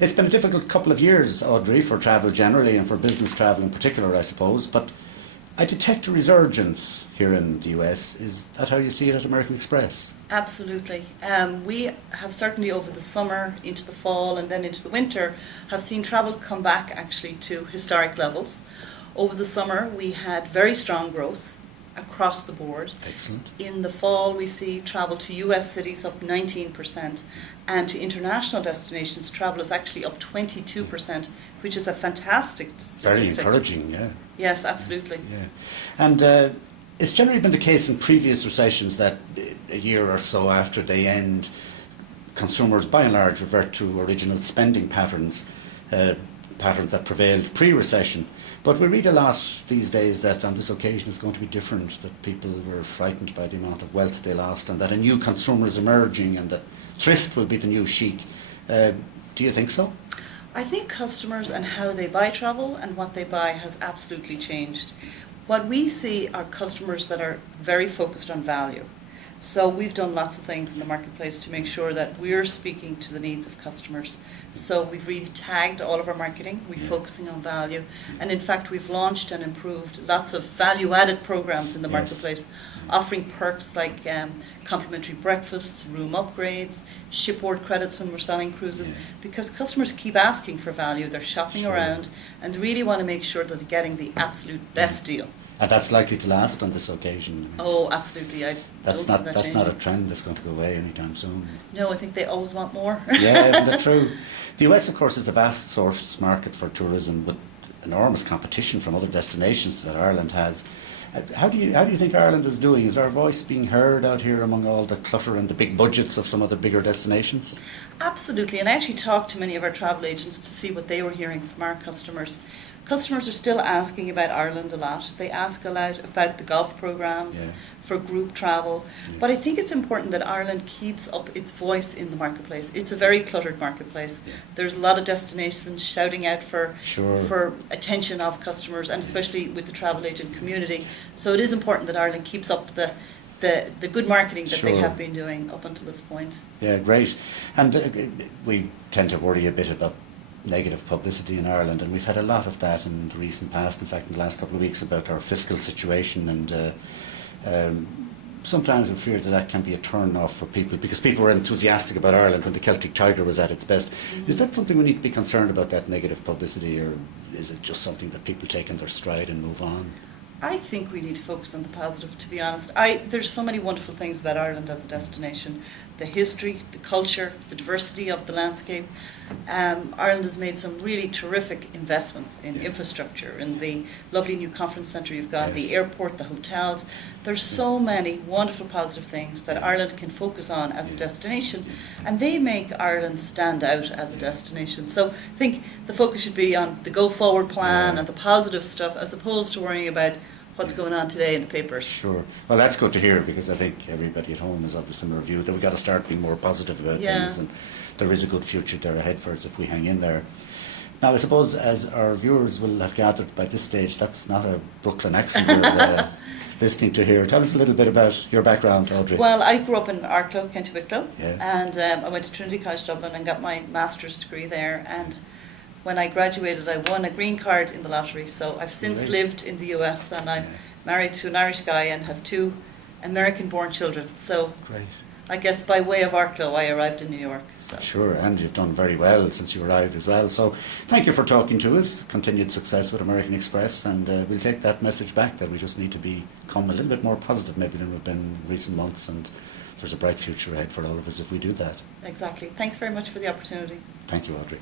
It's been a difficult couple of years, Audrey, for travel generally and for business travel in particular, I suppose, but I detect a resurgence here in the US. Is that how you see it at American Express? Absolutely. We have certainly over the summer, into the fall and then into the winter, have seen travel come back actually to historic levels. Over the summer we had very strong growth across the board. Excellent. In the fall we see travel to US cities up 19%, and to international destinations travel is actually up 22%, which is a fantastic statistic. Very encouraging, yeah. Yes, absolutely. Yeah. And it's generally been the case in previous recessions that a year or so after they end, consumers by and large revert to original spending patterns, patterns that prevailed pre-recession. But we read a lot these days that on this occasion it's going to be different, that people were frightened by the amount of wealth they lost and that a new consumer is emerging and that thrift will be the new chic. Do you think so? I think customers and how they buy travel and what they buy has absolutely changed. What we see are customers that are very focused on value. So we've done lots of things in the marketplace to make sure that we're speaking to the needs of customers. So we've really tagged all of our marketing, we're focusing on value, and in fact we've launched and improved lots of value-added programs in the marketplace, offering perks like complimentary breakfasts, room upgrades, shipboard credits when we're selling cruises, because customers keep asking for value, they're shopping around and really want to make sure that they're getting the absolute best deal. And that's likely to last on this occasion. Oh, absolutely. That's not a trend that's going to go away anytime soon. No, I think they always want more. Yeah, isn't that true? The US, of course, is a vast source market for tourism with enormous competition from other destinations that Ireland has. How do you think Ireland is doing? Is our voice being heard out here among all the clutter and the big budgets of some of the bigger destinations? Absolutely, and I actually talked to many of our travel agents to see what they were hearing from our customers. Customers are still asking about Ireland a lot. They ask a lot about the golf programs for group travel. But I think it's important that Ireland keeps up its voice in the marketplace. It's a very cluttered marketplace. There's a lot of destinations shouting out for attention of customers, and especially with the travel agent community. So it is important that Ireland keeps up the good marketing that they have been doing up until this point. Yeah, great. And we tend to worry a bit about negative publicity in Ireland, and we've had a lot of that in the recent past, in fact in the last couple of weeks, about our fiscal situation, and sometimes we fear that can be a turn off for people, because people were enthusiastic about Ireland when the Celtic Tiger was at its best. Is that something we need to be concerned about, that negative publicity, or is it just something that people take in their stride and move on? I think we need to focus on the positive, to be honest. There's so many wonderful things about Ireland as a destination. The history, the culture, the diversity of the landscape. Ireland has made some really terrific investments in infrastructure, in the lovely new conference centre you've got, the airport, the hotels. There's so many wonderful positive things that Ireland can focus on as a destination, and they make Ireland stand out as a destination. So I think the focus should be on the go forward plan and the positive stuff, as opposed to worrying about what's going on today in the papers. Sure. Well, that's good to hear, because I think everybody at home is of the similar view that we've got to start being more positive about things, and there is a good future there ahead for us if we hang in there. Now, I suppose, as our viewers will have gathered by this stage, that's not a Brooklyn accent we're listening to here. Tell us a little bit about your background, Audrey. Well, I grew up in Arklow, County Wicklow, and I went to Trinity College Dublin and got my master's degree there, and when I graduated I won a green card in the lottery, so I've since lived in the US, and I'm married to an Irish guy and have 2 American born children, so I guess by way of Arklow I arrived in New York. So. Sure, and you've done very well since you arrived as well, so thank you for talking to us. Continued success with American Express, and we'll take that message back, that we just need to become a little bit more positive maybe than we've been in recent months, and there's a bright future ahead for all of us if we do that. Exactly. Thanks very much for the opportunity. Thank you, Audrey.